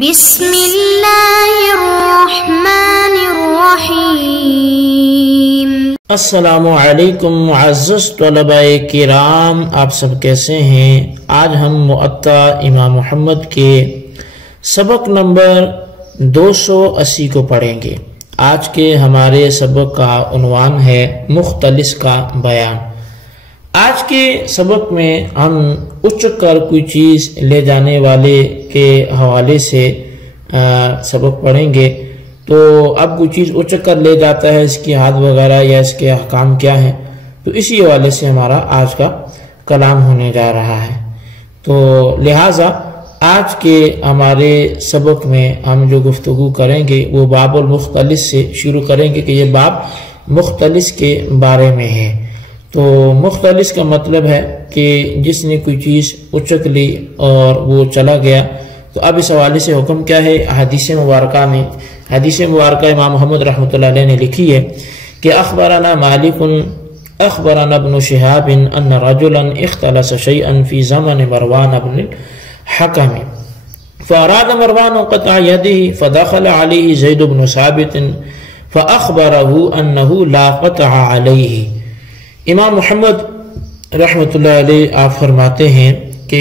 بسم اللہ الرحمن الرحیم۔ السلام علیکم معزز طلباء کرام، آپ سب کیسے ہیں؟ آج ہم مؤطا امام محمد کے سبق نمبر 280 کو پڑھیں گے۔ آج کے ہمارے سبق کا عنوان ہے مختلس کا بیان۔ آج کے سبق میں ہم اچک کر کوئی چیز لے جانے والے کے حوالے سے سبق پڑھیں گے۔ تو اب کوئی چیز اچک کر لے جاتا ہے، اس کی حد وغیرہ یا اس کے احکام کیا ہیں، تو اسی حوالے سے ہمارا آج کا کلام ہونے جا رہا ہے۔ تو لہٰذا آج کے ہمارے سبق میں ہم جو گفتگو کریں گے وہ باب المختلس سے شروع کریں گے کہ یہ باب مختلس کے بارے میں ہے۔ تو مختلس کا مطلب ہے کہ جس نے کوئی چیز اچک لی اور وہ چلا گیا۔ تو اب اس حوالے سے حکم کیا ہے؟ حدیث مبارکہ میں حدیث مبارکہ امام محمد رحمۃ اللہ علیہ نے لکھی ہے کہ اخبرنا مالک اخبرنا ابن شہاب ان رجلا اختلس شیئا فی زمن مروان بن الحکم فاراد مروان قطع یده فدخل علیہ زید بن ثابت فاخبرہ انہ لا قطع علیہ۔ امام محمد رحمۃ اللہ علیہ آپ فرماتے ہیں کہ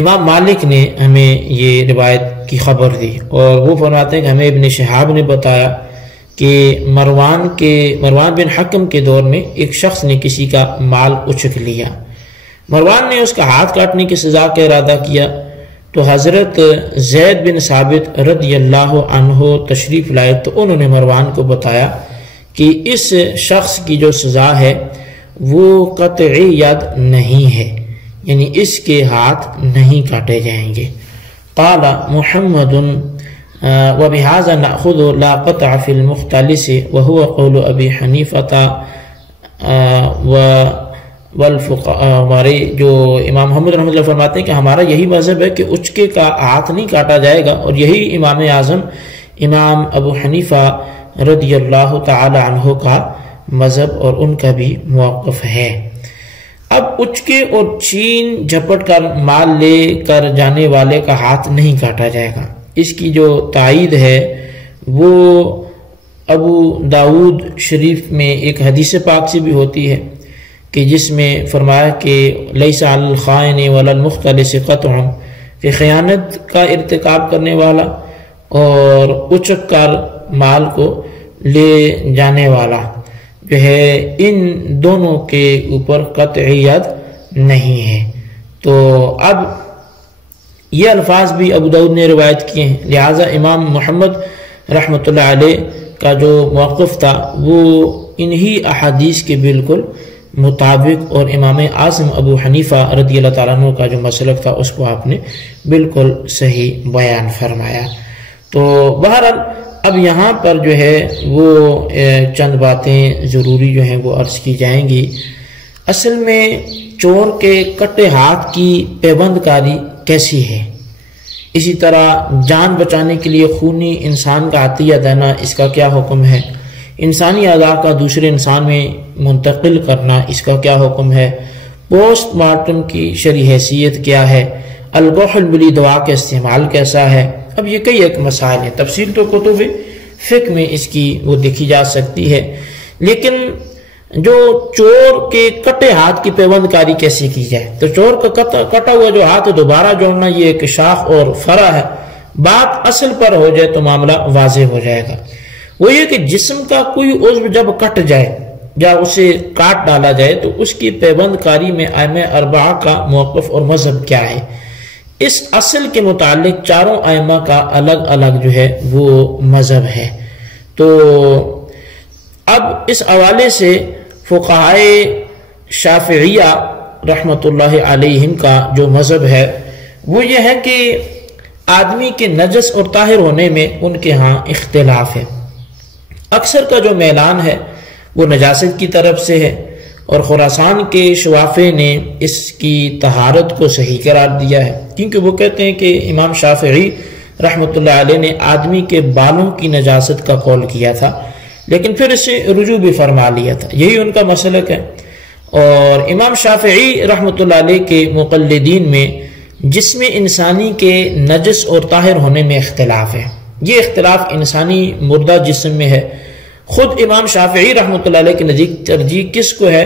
امام مالک نے ہمیں یہ روایت کی خبر دی، اور وہ فرماتے ہیں کہ ہمیں ابن شہاب نے بتایا کہ مروان بن حکم کے دور میں ایک شخص نے کسی کا مال اچک لیا۔ مروان نے اس کا ہاتھ کاٹنے کی سزا کا ارادہ کیا، تو حضرت زید بن ثابت رضی اللہ عنہ تشریف لائے، تو انہوں نے مروان کو بتایا کہ اس شخص کی جو سزا ہے وہ قطعی ید نہیں ہے، یعنی اس کے ہاتھ نہیں کاٹے جائیں گے۔ قال محمد وبهذا نأخذ لا قطع في المختلس وهو قول ابی حنیفہ والفقہاء۔ جو امام محمد رحمۃ اللہ فرماتے ہیں کہ ہمارا یہی مذہب ہے کہ اچکے کا ہاتھ نہیں کاٹا جائے گا، اور یہی امام اعظم امام ابو حنیفہ رضی اللہ تعالی عنہ کا مذہب اور ان کا بھی موقف ہے۔ اب اچکے اور چھین جھپٹ کر مال لے کر جانے والے کا ہاتھ نہیں کاٹا جائے گا۔ اس کی جو تائید ہے وہ ابو داود شریف میں ایک حدیث پاک سے بھی ہوتی ہے کہ جس میں فرمایا کہ لیس علی الخائن ولا المختلس قطع، کہ خیانت کا ارتکاب کرنے والا اور اچک کر مال کو لے جانے والا جو ہے، ان دونوں کے اوپر قطعیت نہیں ہے۔ تو اب یہ الفاظ بھی ابو داؤد نے روایت کیے ہیں، لہٰذا امام محمد رحمۃ اللہ علیہ کا جو موقف تھا وہ انہی احادیث کے بالکل مطابق، اور امام اعظم ابو حنیفہ رضی اللہ تعالیٰ عنہ کا جو مسلک تھا اس کو آپ نے بالکل صحیح بیان فرمایا۔ تو بہرحال اب یہاں پر جو ہے وہ چند باتیں ضروری جو ہیں وہ عرض کی جائیں گی۔ اصل میں چور کے کٹے ہاتھ کی پیوند کاری کیسی ہے، اسی طرح جان بچانے کے لیے خونی انسان کا عطیہ دینا، اس کا کیا حکم ہے، انسانی اعضاء کا دوسرے انسان میں منتقل کرنا، اس کا کیا حکم ہے، پوسٹ مارٹم کی شرعی حیثیت کیا ہے، الکحل ملی دوا کا استعمال کیسا ہے۔ اب یہ کئی ایک مسائل ہیں، تفصیل تو کتب فقہ میں اس کی وہ دیکھی جا سکتی ہے، لیکن جو چور کے کٹے ہاتھ کی پیوند کاری کیسے کی جائے، تو چور کا کٹا ہوا جو ہاتھ دوبارہ جوڑنا یہ ایک شاخ اور فرع ہے، بات اصل پر ہو جائے تو معاملہ واضح ہو جائے گا۔ وہ یہ کہ جسم کا کوئی عضو جب کٹ جائے یا اسے کاٹ ڈالا جائے تو اس کی پیوند کاری میں ائمہ اربعہ کا موقف اور مذہب کیا ہے، اس اصل کے متعلق چاروں ائمہ کا الگ الگ جو ہے وہ مذہب ہے۔ تو اب اس حوالے سے فقہائے شافعیہ رحمۃ اللہ علیہم کا جو مذہب ہے وہ یہ ہے کہ آدمی کے نجس اور طاہر ہونے میں ان کے ہاں اختلاف ہے۔ اکثر کا جو میلان ہے وہ نجاست کی طرف سے ہے، اور خراسان کے شوافے نے اس کی طہارت کو صحیح قرار دیا ہے، کیونکہ وہ کہتے ہیں کہ امام شافعی رحمۃ اللہ علیہ نے آدمی کے بالوں کی نجاست کا قول کیا تھا، لیکن پھر اسے رجوع بھی فرما لیا تھا، یہی ان کا مسلک ہے۔ اور امام شافعی رحمۃ اللہ علیہ کے مقلدین میں جس میں انسانی کے نجس اور طاہر ہونے میں اختلاف ہے۔ یہ اختلاف انسانی مردہ جسم میں ہے۔ خود امام شافعی رحمۃ اللہ علیہ کے نزدیک ترجیح کس کو ہے؟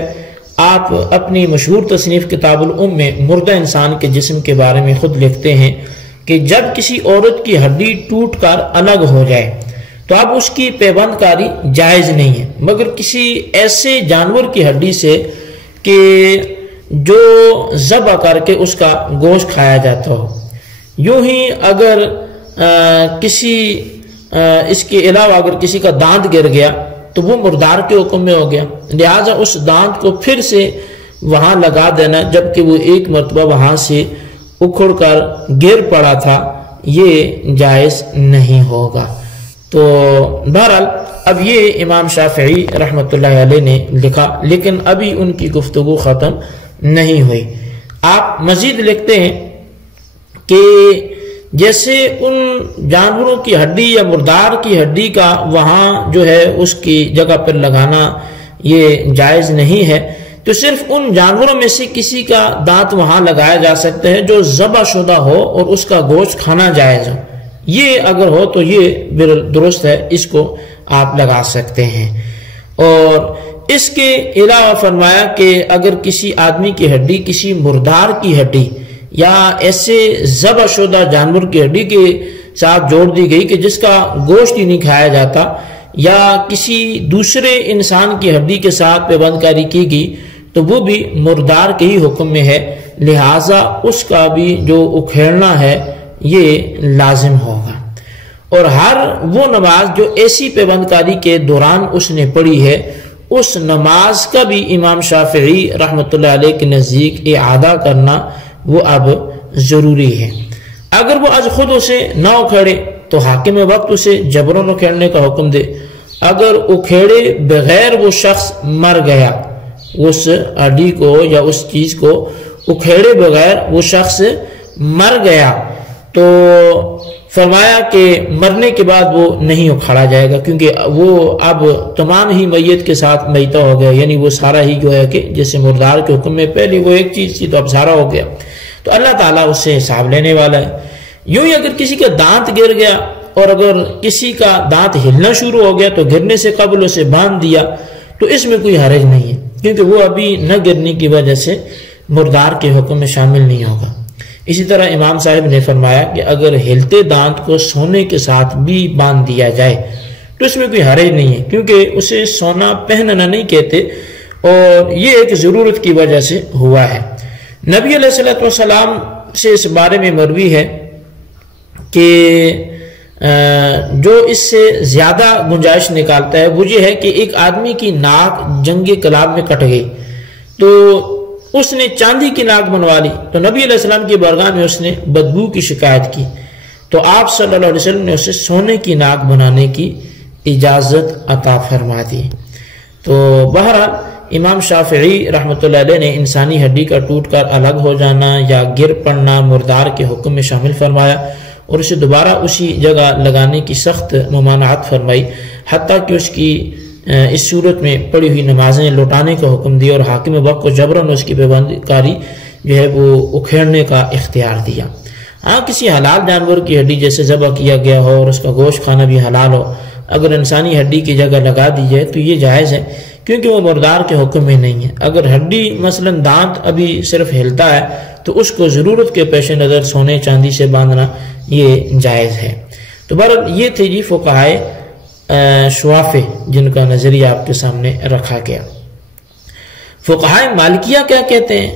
آپ اپنی مشہور تصنیف کتاب الام میں مردہ انسان کے جسم کے بارے میں خود لکھتے ہیں کہ جب کسی عورت کی ہڈی ٹوٹ کر الگ ہو جائے تو اب اس کی پیوند کاری جائز نہیں ہے، مگر کسی ایسے جانور کی ہڈی سے کہ جو ذبح کر کے اس کا گوشت کھایا جاتا ہو۔ یوں ہی اگر اس کے علاوہ اگر کسی کا دانت گر گیا تو وہ مردار کے حکم میں ہو گیا، لہٰذا اس دانت کو پھر سے وہاں لگا دینا جبکہ وہ ایک مرتبہ وہاں سے اکھڑ کر گر پڑا تھا، یہ جائز نہیں ہوگا۔ تو بہرحال اب یہ امام شافعی رحمۃ اللہ علیہ نے لکھا، لیکن ابھی ان کی گفتگو ختم نہیں ہوئی۔ آپ مزید لکھتے ہیں کہ جیسے ان جانوروں کی ہڈی یا مردار کی ہڈی کا وہاں جو ہے اس کی جگہ پر لگانا یہ جائز نہیں ہے، تو صرف ان جانوروں میں سے کسی کا دانت وہاں لگایا جا سکتا ہے جو ذبح شدہ ہو اور اس کا گوشت کھانا جائز ہو۔ یہ اگر ہو تو یہ درست ہے، اس کو آپ لگا سکتے ہیں۔ اور اس کے علاوہ فرمایا کہ اگر کسی آدمی کی ہڈی کسی مردار کی ہڈی یا ایسے ذبح شدہ جانور کی ہڈی کے ساتھ جوڑ دی گئی کہ جس کا گوشت ہی نہیں کھایا جاتا، یا کسی دوسرے انسان کی ہڈی کے ساتھ پیوند کاری کی گئی تو وہ بھی مردار کے ہی حکم میں ہے، لہٰذا اس کا بھی جو اکھیڑنا ہے یہ لازم ہوگا۔ اور ہر وہ نماز جو ایسی پیوند کاری کے دوران اس نے پڑھی ہے، اس نماز کا بھی امام شافعی رحمۃ اللہ علیہ کے نزدیک اعادہ کرنا وہ اب ضروری ہے۔ اگر وہ از خود اسے نہ اکھیڑے تو حاکم وقت اسے جبراً اکھیڑنے کا حکم دے۔ اگر اکھیڑے بغیر وہ شخص مر گیا، اس ہڈی کو یا اس چیز کو اکھیڑے بغیر وہ شخص مر گیا، تو فرمایا کہ مرنے کے بعد وہ نہیں اکھاڑا جائے گا، کیونکہ وہ اب تمام ہی میت کے ساتھ میتہ ہو گیا، یعنی وہ سارا ہی جو ہے کہ جیسے مردار کے حکم میں پہلے وہ ایک چیز تھی تو اب سارا ہو گیا، تو اللہ تعالیٰ اس سے حساب لینے والا ہے۔ یوں ہی اگر کسی کا دانت گر گیا اور اگر کسی کا دانت ہلنا شروع ہو گیا تو گرنے سے قبل اسے باندھ دیا تو اس میں کوئی حرج نہیں ہے، کیونکہ وہ ابھی نہ گرنے کی وجہ سے مردار کے حکم میں شامل نہیں ہوگا۔ اسی طرح امام صاحب نے فرمایا کہ اگر ہلتے دانت کو سونے کے ساتھ بھی باندھ دیا جائے تو اس میں کوئی حرج نہیں ہے، کیونکہ اسے سونا پہننا نہیں کہتے اور یہ ایک ضرورت کی وجہ سے ہوا ہے۔ نبی علیہ الصلوۃ والسلام سے اس بارے میں مروی ہے کہ جو اس سے زیادہ گنجائش نکالتا ہے وہ یہ ہے کہ ایک آدمی کی ناک جنگ کلاب میں کٹ گئی تو اس نے چاندی کی ناک بنوا لی، تو نبی علیہ السلام کی بارگاہ میں اس نے بدبو کی شکایت کی، تو آپ صلی اللہ علیہ وسلم نے اسے سونے کی ناک بنانے کی اجازت عطا فرما دی۔ تو بہرحال امام شافعی رحمۃ اللہ علیہ نے انسانی ہڈی کا ٹوٹ کر الگ ہو جانا یا گر پڑنا مردار کے حکم میں شامل فرمایا اور اسے دوبارہ اسی جگہ لگانے کی سخت ممانعت فرمائی، حتیٰ کہ اس کی اس صورت میں پڑی ہوئی نمازیں لوٹانے کا حکم دیا اور حاکم وقت کو جبراً اس کی پیوند کاری جو ہے وہ اکھیڑنے کا اختیار دیا۔ ہاں کسی حلال جانور کی ہڈی جیسے ذبح کیا گیا ہو اور اس کا گوشت کھانا بھی حلال ہو، اگر انسانی ہڈی کی جگہ لگا دی جائے تو یہ جائز ہے، کیونکہ وہ مردار کے حکم میں نہیں ہے۔ اگر ہڈی مثلا دانت ابھی صرف ہلتا ہے تو اس کو ضرورت کے پیش نظر سونے چاندی سے باندھنا یہ جائز ہے۔ تو بہرحال یہ تھے جی فقہائے شوافع جن کا نظریہ آپ کے سامنے رکھا گیا۔ فقہائے مالکیہ کیا کہتے ہیں؟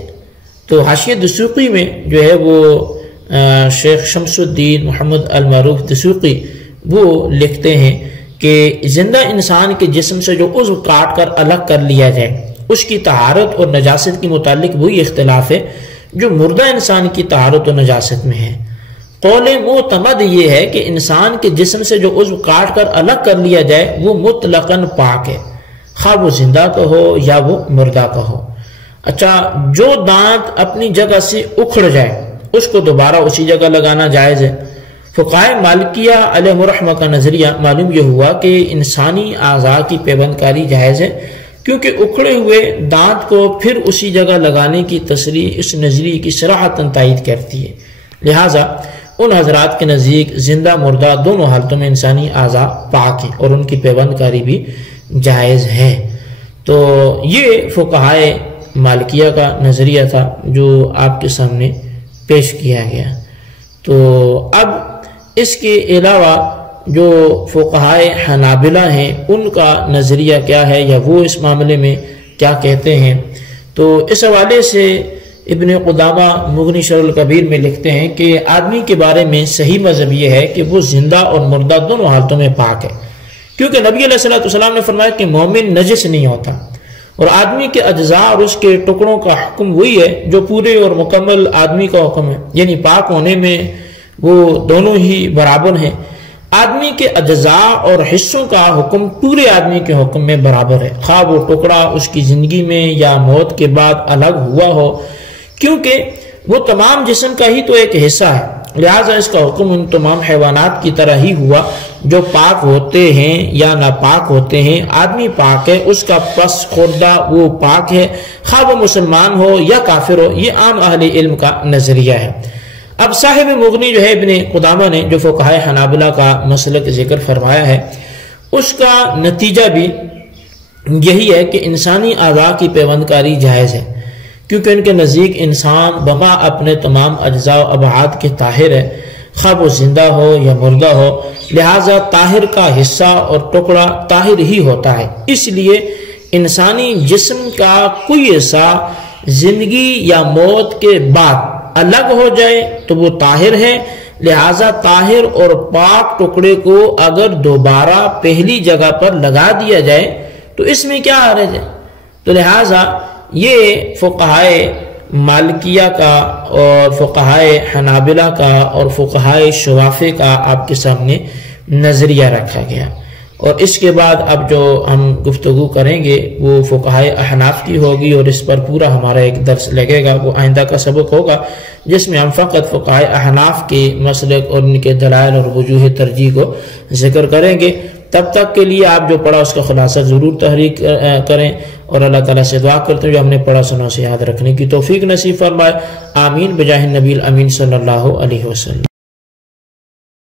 تو حاشیہ دسوقی میں جو ہے وہ شیخ شمس الدین محمد المعروف دسوقی وہ لکھتے ہیں کہ زندہ انسان کے جسم سے جو عضو کاٹ کر الگ کر لیا جائے اس کی طہارت اور نجاست کے متعلق وہی اختلاف ہے جو مردہ انسان کی طہارت و نجاست میں ہے۔ قول معتمد یہ ہے کہ انسان کے جسم سے جو عضو کاٹ کر الگ کر لیا جائے وہ مطلقاً پاک ہے، خواہ وہ زندہ کا ہو یا وہ مردہ کا ہو۔ اچھا، جو دانت اپنی جگہ سے اکھڑ جائے اس کو دوبارہ اسی جگہ لگانا جائز ہے۔ فقہائے مالکیہ علیہ رحمہ کا نظریہ معلوم یہ ہوا کہ انسانی اعضاء کی پیوند کاری جائز ہے، کیونکہ اکھڑے ہوئے دانت کو پھر اسی جگہ لگانے کی تصریح اس نظریے کی صراحتاً تائید کرتی ہے۔ لہٰذا ان حضرات کے نزدیک زندہ مردہ دونوں حالتوں میں انسانی اعضاء پاک ہیں اور ان کی پیوند کاری بھی جائز ہے۔ تو یہ فقہائے مالکیہ کا نظریہ تھا جو آپ کے سامنے پیش کیا گیا۔ تو اب اس کے علاوہ جو فقہائے حنابلہ ہیں ان کا نظریہ کیا ہے یا وہ اس معاملے میں کیا کہتے ہیں، تو اس حوالے سے ابن قدامہ مغنی شرح الکبیر میں لکھتے ہیں کہ آدمی کے بارے میں صحیح مذہب یہ ہے کہ وہ زندہ اور مردہ دونوں حالتوں میں پاک ہے، کیونکہ نبی علیہ السلام نے فرمایا کہ مومن نجس نہیں ہوتا، اور آدمی کے اجزاء اور اس کے ٹکڑوں کا حکم وہی ہے جو پورے اور مکمل آدمی کا حکم ہے، یعنی پاک ہونے میں وہ دونوں ہی برابر ہیں۔ آدمی کے اجزاء اور حصوں کا حکم پورے آدمی کے حکم میں برابر ہے، خواہ وہ ٹکڑا اس کی زندگی میں یا موت کے بعد الگ ہوا ہو، کیونکہ وہ تمام جسم کا ہی تو ایک حصہ ہے، لہٰذا اس کا حکم ان تمام حیوانات کی طرح ہی ہوا جو پاک ہوتے ہیں یا ناپاک ہوتے ہیں۔ آدمی پاک ہے، اس کا پس خوردہ وہ پاک ہے، خواہ وہ مسلمان ہو یا کافر ہو، یہ عام اہل علم کا نظریہ ہے۔ اب صاحب مغنی جو ہے ابن قدامہ نے جو فقہائے حنابلہ کا مسلک ذکر فرمایا ہے، اس کا نتیجہ بھی یہی ہے کہ انسانی اعضاء کی پیوند کاری جائز ہے، کیونکہ ان کے نزدیک انسان بما اپنے تمام اجزاء و ابعاد کے طاہر ہے، خواہ وہ زندہ ہو یا مردہ ہو، لہٰذا طاہر کا حصہ اور ٹکڑا طاہر ہی ہوتا ہے۔ اس لیے انسانی جسم کا کوئی حصہ زندگی یا موت کے بعد الگ ہو جائے تو وہ طاہر ہے، لہٰذا طاہر اور پاک ٹکڑے کو اگر دوبارہ پہلی جگہ پر لگا دیا جائے تو اس میں کیا حرج ہے؟ تو لہٰذا یہ فقہائے مالکیہ کا اور فقہائے حنابلہ کا اور فقہائے شوافی کا آپ کے سامنے نظریہ رکھا گیا، اور اس کے بعد اب جو ہم گفتگو کریں گے وہ فقہائے احناف کی ہوگی، اور اس پر پورا ہمارا ایک درس لگے گا، وہ آئندہ کا سبق ہوگا جس میں ہم فقط فقہائے احناف کے مسلک اور ان کے دلائل اور وجوہ ترجیح کو ذکر کریں گے۔ تب تک کے لیے آپ جو پڑھا اس کا خلاصہ ضرور تحریک کریں، اور اللہ تعالیٰ سے دعا کرتے ہیں جو ہم نے پڑھا سنا سے یاد رکھنے کی توفیق نصیب فرمائے۔ آمین بجاہ النبی الامین صلی اللہ علیہ وسلم۔